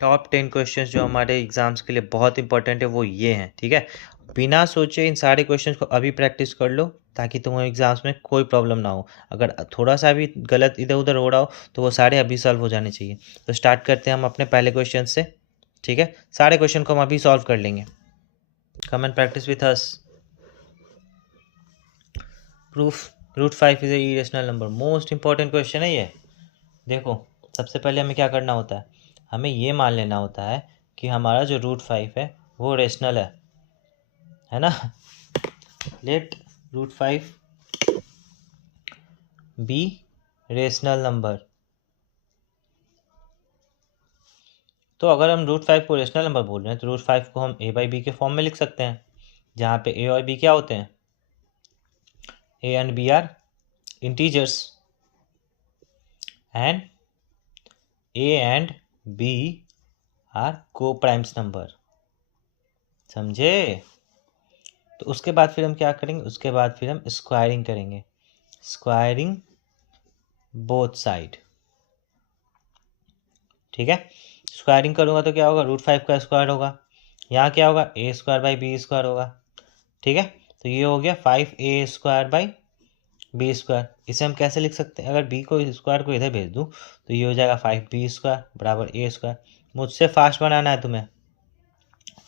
Top 10 questions जो हमारे exams के लिए बहुत इंपॉर्टेंट है वो ये हैं, ठीक है। बिना सोचे इन सारे क्वेश्चंस को अभी प्रैक्टिस कर लो ताकि तुम्हें एग्जाम्स में कोई प्रॉब्लम ना हो। अगर थोड़ा सा भी गलत इधर उधर हो रहा हो तो वो सारे अभी सॉल्व हो जाने चाहिए। तो स्टार्ट करते हैं हम अपने पहले क्वेश्चन से, ठीक है। सारे क्वेश्चन को हम अभी सॉल्व कर लेंगे। Come and practice with us. Proof root 5 is a irrational number, most important question है ये। देखो, सबसे पहले हमें क्या करना होता है, हमें ये मान लेना होता है कि हमारा जो रूट 5 है वो रेशनल है ना। Let root 5 be rational number. तो अगर हम रूट 5 को रेशनल नंबर बोल रहे हैं तो रूट 5 को हम ए बाई बी के फॉर्म में लिख सकते हैं, जहाँ पे ए और बी क्या होते हैं, A and B are integers and A and B are coprimes number. समझे? तो उसके बाद फिर हम क्या करेंगे, उसके बाद फिर हम स्क्वायरिंग करेंगे, स्क्वायरिंग बोथ साइड, ठीक है। स्क्वायरिंग करूँगा तो क्या होगा, रूट 5 का स्क्वायर होगा, यहाँ क्या होगा, ए स्क्वायर बाई बी स्क्वायर होगा, ठीक है। तो ये हो गया 5a square by B square. इसे हम कैसे लिख सकते हैं, अगर बी को स्क्वायर को इधर भेज दूँ तो ये हो जाएगा 5b स्क्वायर बराबर ए स्क्वायर। मुझसे फास्ट बनाना है तुम्हें,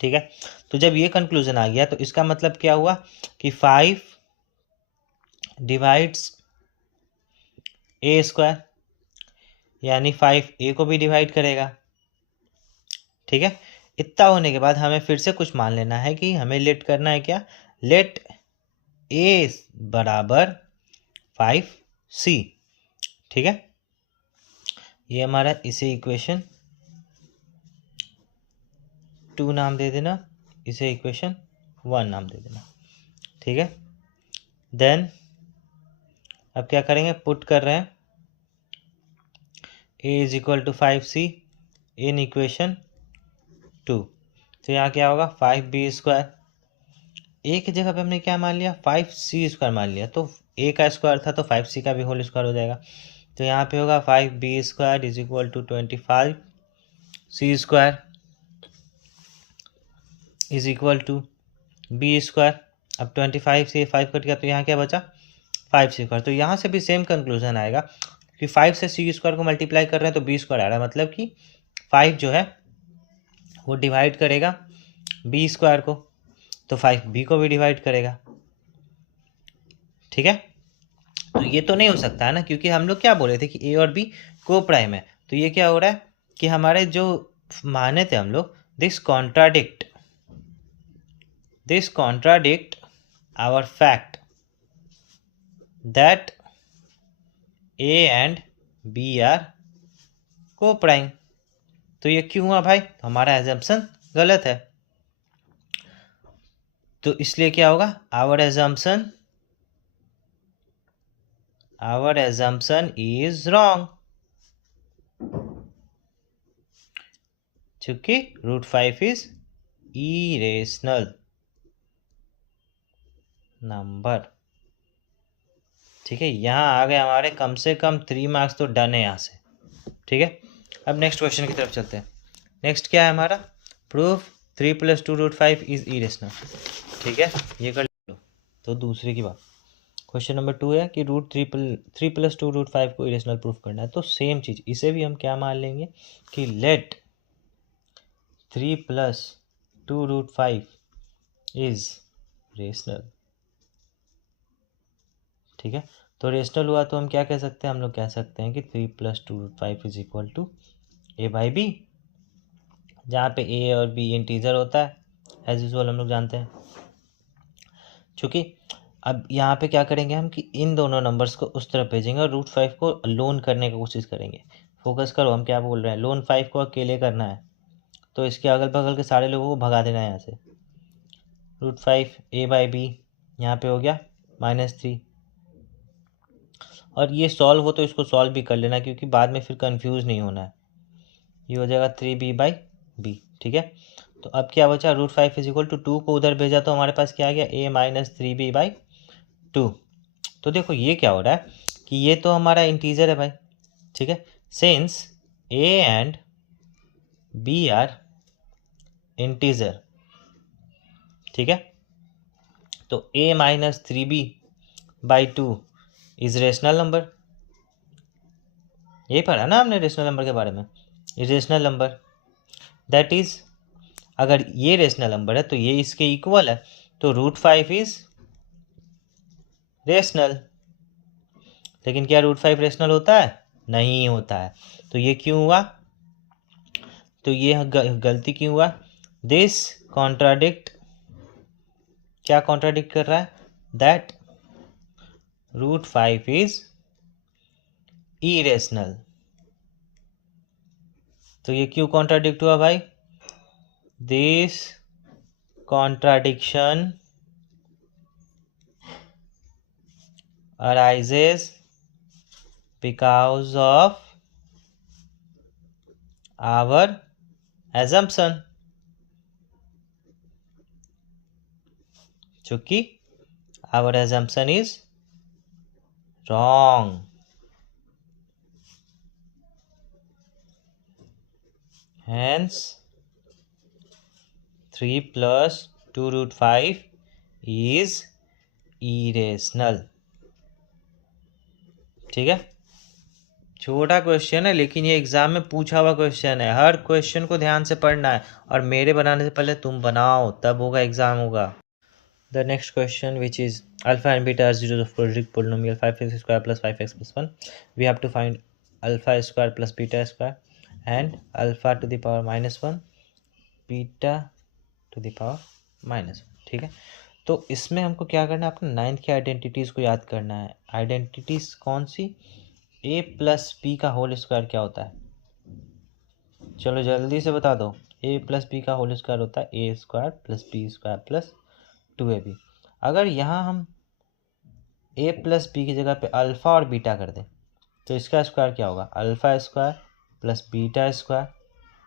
ठीक है। तो जब ये कंक्लूजन आ गया तो इसका मतलब क्या हुआ कि 5 डिवाइड्स ए स्क्वायर, यानी 5a को भी डिवाइड करेगा, ठीक है। इतना होने के बाद हमें फिर से कुछ मान लेना है कि हमें लेट करना है क्या, लेट ए बराबर 5c, ठीक है। ये हमारा, इसे इक्वेशन 2 नाम दे देना, इसे इक्वेशन 1 नाम दे देना, ठीक है। देन अब क्या करेंगे, पुट कर रहे हैं a is equal to 5c in equation 2। तो यहाँ क्या होगा, 5b स्क्वायर, ए की जगह पे हमने क्या मान लिया, 5c स्क्वायर मान लिया, तो ए का स्क्वायर था तो 5c का भी होल स्क्वायर हो जाएगा। तो यहाँ पे होगा 5b square is equal to 25c square is equal to B square. अब 25 से 5 कट गया तो यहाँ क्या बचा, 5c स्क्वायर। तो यहाँ से भी सेम कंक्लूजन आएगा कि 5 से c स्क्वायर को मल्टीप्लाई कर रहे हैं तो b स्क्वायर आ रहा है, मतलब कि 5 जो है वो डिवाइड करेगा b स्क्वायर को, तो 5b को भी डिवाइड करेगा, ठीक है। तो ये तो नहीं हो सकता है ना, क्योंकि हम लोग क्या बोले थे कि ए और बी को प्राइम है। तो ये क्या हो रहा है कि हमारे जो माने थे हम लोग, this contradict our fact that A and B are coprime. तो ये क्यों हुआ भाई, तो हमारा एजम्पशन गलत है, तो इसलिए क्या होगा, आवर एजम्पशन इज रॉन्ग, क्योंकि रूट 5 इज इरेशनल नंबर, ठीक है। यहाँ आ गए हमारे कम से कम 3 मार्क्स तो डन है यहाँ से, ठीक है। अब नेक्स्ट क्वेश्चन की तरफ चलते हैं। नेक्स्ट क्या है हमारा, प्रूफ 3 + 2 रूट 5 इज इरेशनल, ठीक है, ये कर लो। तो दूसरे की बात, क्वेश्चन नंबर 2 है कि रूट 3 + 2 रूट 5 को इरेशनल प्रूफ करना है। तो सेम चीज़, इसे भी हम क्या मान लेंगे कि लेट 3 + 2 रूट 5 इज रेशनल, ठीक है। तो रेशनल हुआ तो हम क्या कह सकते हैं, हम लोग कह सकते हैं कि 3 + 2 root 5 is equal to A by B, जहाँ पे ए और बी इंटीजर होता है, एज यूजल हम लोग जानते हैं। चूँकि अब यहाँ पे क्या करेंगे हम कि इन दोनों नंबर्स को उस तरफ भेजेंगे और रूट 5 को लोन करने की कोशिश करेंगे। फोकस करो, हम क्या बोल रहे हैं, लोन 5 को अकेले करना है, तो इसके अगल बगल के सारे लोगों को भगा देना है यहाँ से। रूट 5 ए बाई बी यहाँ पे हो गया -3, और ये सॉल्व हो तो इसको सॉल्व भी कर लेना, क्योंकि बाद में फिर कंफ्यूज नहीं होना है। ये हो जाएगा 3b/b, ठीक है। तो अब क्या बचा, रूट 5 इज इक्वल टू 2 को उधर भेजा तो हमारे पास क्या आ गया, a - 3b/2। तो देखो ये क्या हो रहा है कि ये तो हमारा इंटीजर है भाई, ठीक है। Since a and B are integer, ठीक है। तो a minus 3b/2 is rational number, यही पढ़ा ना हमने रेशनल नंबर के बारे में। रेशनल नंबर दैट इज, अगर ये रेशनल नंबर है तो ये इसके इक्वल है, तो √5 इज रेशनल। लेकिन क्या √5 रेशनल होता है? नहीं होता है। तो ये क्यों हुआ? तो ये गलती क्यों हुआ? दिस कॉन्ट्राडिक्ट, क्या कॉन्ट्राडिक्ट कर रहा है? That √5 is irrational. तो ये क्यों कॉन्ट्राडिक्ट हुआ भाई? This contradiction arises because of our assumption, चूंकि our assumption is wrong. Hence 3 plus 2√5 is irrational, ठीक है। छोटा क्वेश्चन है लेकिन ये एग्जाम में पूछा हुआ क्वेश्चन है, हर क्वेश्चन को ध्यान से पढ़ना है और मेरे बनाने से पहले तुम बनाओ, तब होगा एग्जाम होगा। The next question, which is alpha and beta are zeros of quadratic polynomial 5x square plus 5x plus 1. We have to find alpha square plus beta square and alpha to the power -1, beta to the power -1, ठीक है। तो इसमें हमको क्या करना है? अपने 9th की आइडेंटिटीज़ को याद करना है। आइडेंटिटीज़ कौन सी? a प्लस बी का होल स्क्वायर क्या होता है? चलो जल्दी से बता दो। a प्लस बी का होल स्क्वायर होता है a square plus B square plus 2ab। अगर यहाँ हम a प्लस बी की जगह पे अल्फ़ा और बीटा कर दें तो इसका स्क्वायर क्या होगा? Alpha square plus beta square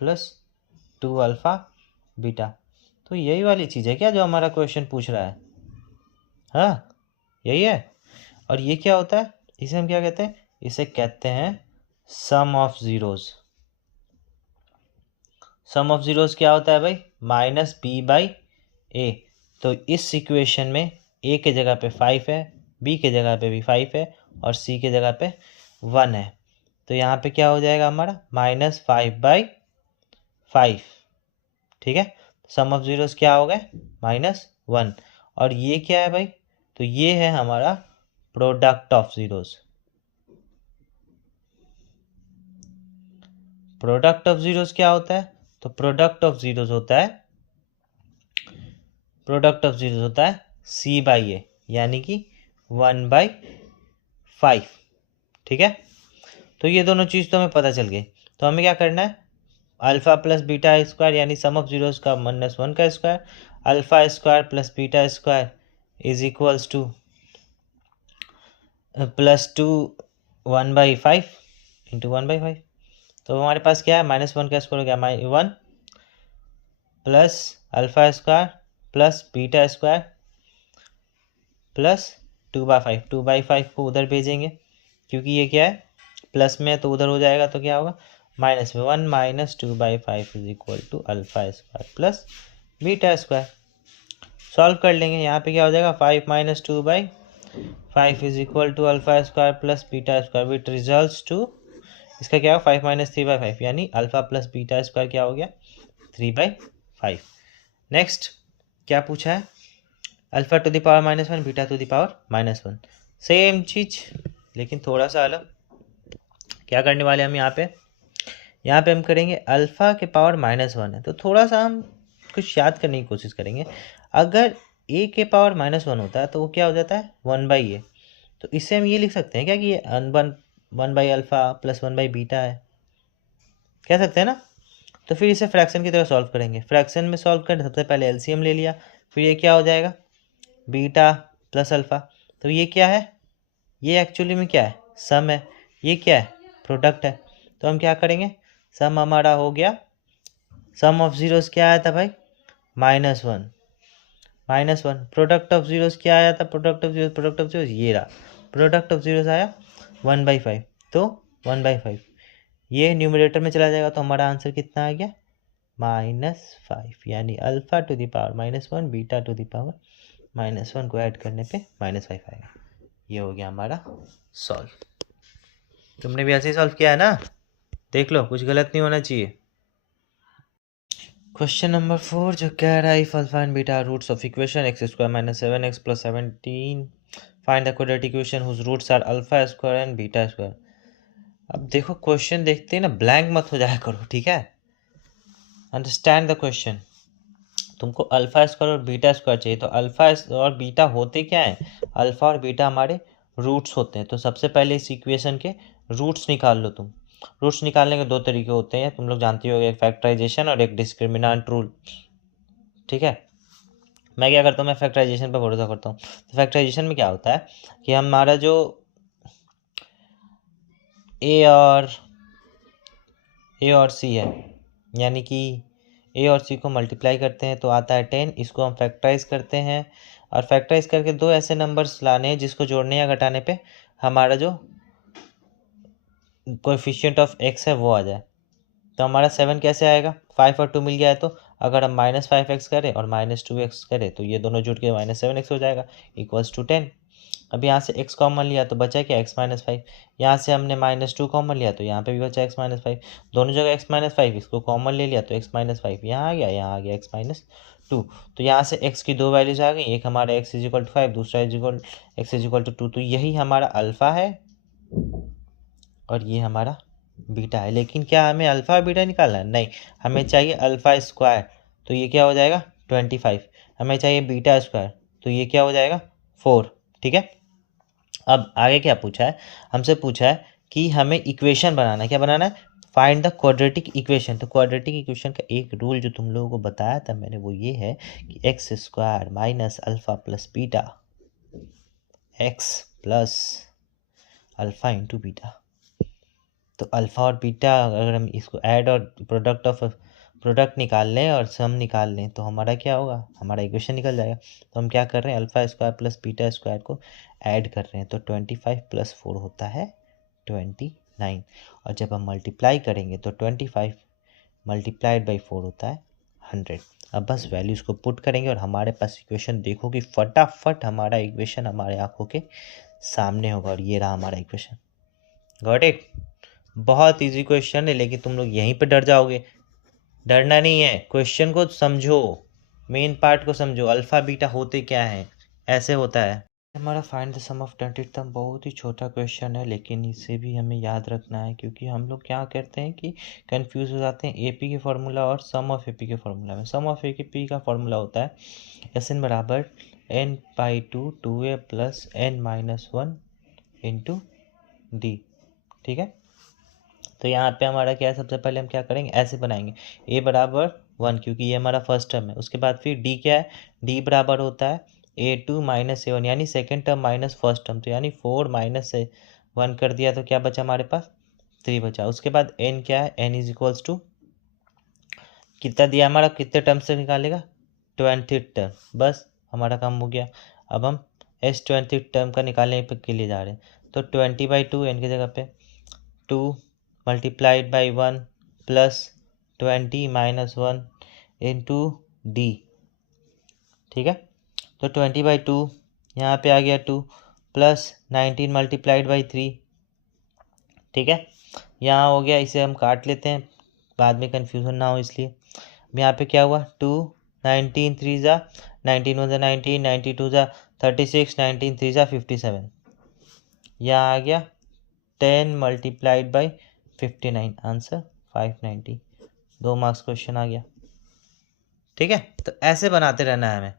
plus 2 alpha beta. तो यही वाली चीज़ है क्या जो हमारा क्वेश्चन पूछ रहा है? हाँ, यही है। और ये क्या होता है? इसे हम क्या कहते हैं? इसे कहते हैं sum of zeroes. Sum of zeroes क्या होता है भाई? -b/a। तो इस इक्वेशन में a के जगह पे 5 है, b के जगह पे भी 5 है और c के जगह पे 1 है। तो यहाँ पे क्या हो जाएगा हमारा? -5/5, ठीक है। सम ऑफ ज़ीरोज़ क्या हो गए? -1। और ये क्या है भाई? तो ये है हमारा product of zeros. Product of zeroes क्या होता है? तो प्रोडक्ट ऑफ ज़ीरोज़ होता है c/a, यानी कि 1/5, ठीक है। तो ये दोनों चीज़ तो हमें पता चल गई। तो हमें क्या करना है? अल्फ़ा प्लस बीटा स्क्वायर यानी सम ऑफ ज़ीरोज़ का -1 का square, alpha square plus beta square is equals to +2 1/5 into 1/5। तो हमारे पास क्या है? -1 का स्क्वायर हो गया 1 plus alpha square plus beta square plus 2/5। 2/5 को उधर भेजेंगे क्योंकि ये क्या है? प्लस में है तो उधर हो जाएगा, तो क्या होगा? माइनस में 1 - 2/5 is equal to alpha square plus beta square. Solve कर लेंगे। यहाँ पे क्या हो जाएगा? 5 - 2/5 is equal to alpha square plus beta square which results to, इसका क्या होगा? 5 - 3/5 यानी अल्फ़ा प्लस बीटा स्क्वायर क्या हो गया? 3/5। नेक्स्ट क्या पूछा है? Alpha to the power -1, beta to the power -1। Same चीज़ लेकिन थोड़ा सा अलग। क्या करने वाले हम यहाँ पे हम करेंगे अल्फ़ा के पावर -1 है तो थोड़ा सा हम कुछ याद करने की कोशिश करेंगे। अगर a के पावर -1 होता है तो वो क्या हो जाता है? 1/a। तो इससे हम ये लिख सकते हैं क्या कि ये 1/अल्फ़ा प्लस 1/बीटा है, कह सकते हैं ना। तो फिर इसे फ्रैक्शन की तरह सॉल्व करेंगे। फ्रैक्शन में सॉल्व करें सबसे पहले एलसीएम ले लिया, फिर ये क्या हो जाएगा? Beta plus alpha. तो ये क्या है? ये एक्चुअली में क्या है? सम है। ये क्या है? प्रोडक्ट है। तो हम क्या करेंगे? सम हमारा हो गया, सम ऑफ ज़ीरोज़ क्या आया था भाई? -1। प्रोडक्ट ऑफ ज़ीरोज़ क्या आया था? प्रोडक्ट ऑफ ज़ीरोज़ ये रहा। प्रोडक्ट ऑफ ज़ीरोज़ आया 1/5, तो 1/5 ये न्यूमरेटर में चला जाएगा तो हमारा आंसर कितना आ गया? -5 यानी alpha to the power -1 beta to the power -1 को ऐड करने पे -5 आएगा। ये हो गया हमारा सॉल्व। तुमने भी ऐसे ही सॉल्व किया है ना? देख लो, कुछ गलत नहीं होना चाहिए। क्वेश्चन नंबर 4 जो कह रहा है if alpha and beta roots of equation x² - 7x + 17 find the quadratic equation whose roots are alpha square and beta square. अब देखो क्वेश्चन देखते ही ना ब्लैंक मत हो जाया करो, ठीक है? Understand the question. तुमको अल्फा स्क्वायर और बीटा स्क्वायर चाहिए, तो अल्फा और बीटा होते क्या हैं? अल्फा और बीटा हमारे रूट्स होते हैं। तो सबसे पहले इस इक्वेशन के रूट्स निकाल लो तुम। रूट्स निकालने के दो तरीके होते हैं, तुम लोग जानते हो, एक फैक्टराइजेशन और एक डिस्क्रिमिनेंट रूल, ठीक है? मैं क्या करता हूँ, मैं फैक्टराइजेशन पर भरोसा करता हूँ। तो फैक्टराइजेशन में क्या होता है कि हमारा जो ए और सी है, यानी कि ए और सी को मल्टीप्लाई करते हैं तो आता है 10। इसको हम फैक्टराइज करते हैं और फैक्टराइज करके दो ऐसे नंबर्स लाने हैं जिसको जोड़ने या घटाने पे हमारा जो कोएफिशिएंट ऑफ एक्स है वो आ जाए। तो हमारा 7 कैसे आएगा? 5 और 2 मिल गया है, तो अगर हम -5x करें और -2x करें तो ये दोनों जुड़ के -7x हो जाएगा इक्वल्स टू 10। अब यहाँ से x कॉमन लिया तो बचा क्या? x - 5। यहाँ से हमने -2 कॉमन लिया तो यहाँ पे भी बचा x - 5। दोनों जगह x - 5, इसको कॉमन ले लिया तो x - 5 यहाँ आ गया, यहाँ आ गया x - 2। तो यहाँ से x की दो वैल्यूज आ गई, एक हमारा x = 5, दूसरा x = 2। तो यही हमारा अल्फ़ा है और ये हमारा बीटा है। लेकिन क्या हमें अल्फ़ा बीटा निकालना है? नहीं, हमें चाहिए अल्फ़ा स्क्वायर, तो ये क्या हो जाएगा? 25। हमें चाहिए बीटा स्क्वायर, तो ये क्या हो जाएगा? 4, ठीक है? अब आगे क्या पूछा है? हमसे पूछा है कि हमें इक्वेशन बनाना है। क्या बनाना है? Find the quadratic equation. तो क्वाड्रेटिक इक्वेशन का एक रूल जो तुम लोगों को बताया था मैंने, वो ये है कि x² - alpha plus beta x plus alpha into beta. तो अल्फ़ा और बीटा अगर हम इसको ऐड और प्रोडक्ट निकाल लें और सम निकाल लें तो हमारा क्या होगा? हमारा इक्वेशन निकल जाएगा। तो हम क्या कर रहे हैं? Alpha square plus beta square को ऐड कर रहे हैं, तो 25 + 4 होता है 29। और जब हम मल्टीप्लाई करेंगे तो 25 × 4 होता है 100। अब बस वैल्यूज़ को पुट करेंगे और हमारे पास इक्वेशन देखो कि फटाफट हमारा इक्वेशन हमारे आंखों के सामने होगा। और ये रहा हमारा इक्वेशन। Got it? बहुत इजी क्वेश्चन है, लेकिन तुम लोग यहीं पे डर जाओगे। डरना नहीं है, क्वेश्चन को समझो, मेन पार्ट को समझो, अल्फ़ा बीटा होते क्या है, ऐसे होता है। हमारा find the sum of 20 term बहुत ही छोटा क्वेश्चन है, लेकिन इसे भी हमें याद रखना है, क्योंकि हम लोग क्या करते हैं कि कंफ्यूज हो जाते हैं एपी के फार्मूला और सम ऑफ एपी के फार्मूला में। सम ऑफ एपी का फार्मूला होता है SN = n/2 2a + n-1 into D, ठीक है? तो यहाँ पे हमारा क्या है? सबसे पहले हम क्या करेंगे? ऐसे बनाएंगे a = 1, क्योंकि ये हमारा फर्स्ट टर्म है। उसके बाद फिर d क्या है? d बराबर होता है a2 - a1, यानी second term minus first term. तो यानी 4 - 1 कर दिया तो क्या बचा हमारे पास? 3 बचा। उसके बाद n क्या है? n = कितना दिया हमारा? कितने टर्म से निकालेगा? 20th term. बस हमारा काम हो गया। अब हम s20th टर्म का निकालने के लिए जा रहे हैं, तो 20/2 n की जगह पे 2 × 1 + 20 - 1 इंटू डी, ठीक है? तो 20/2 यहाँ पे आ गया 2 + 19 × 3, ठीक है? यहाँ हो गया, इसे हम काट लेते हैं बाद में कन्फ्यूज़न ना हो इसलिए। अब यहाँ पे क्या हुआ? 2 19 3 ज़ा 19 1 ज़ा 19 92 ज़ा 36 19 3 ज़ा 57। यहाँ आ गया 10 × 59, आंसर 590। 2 मार्क्स क्वेश्चन आ गया, ठीक है? तो ऐसे बनाते रहना है हमें।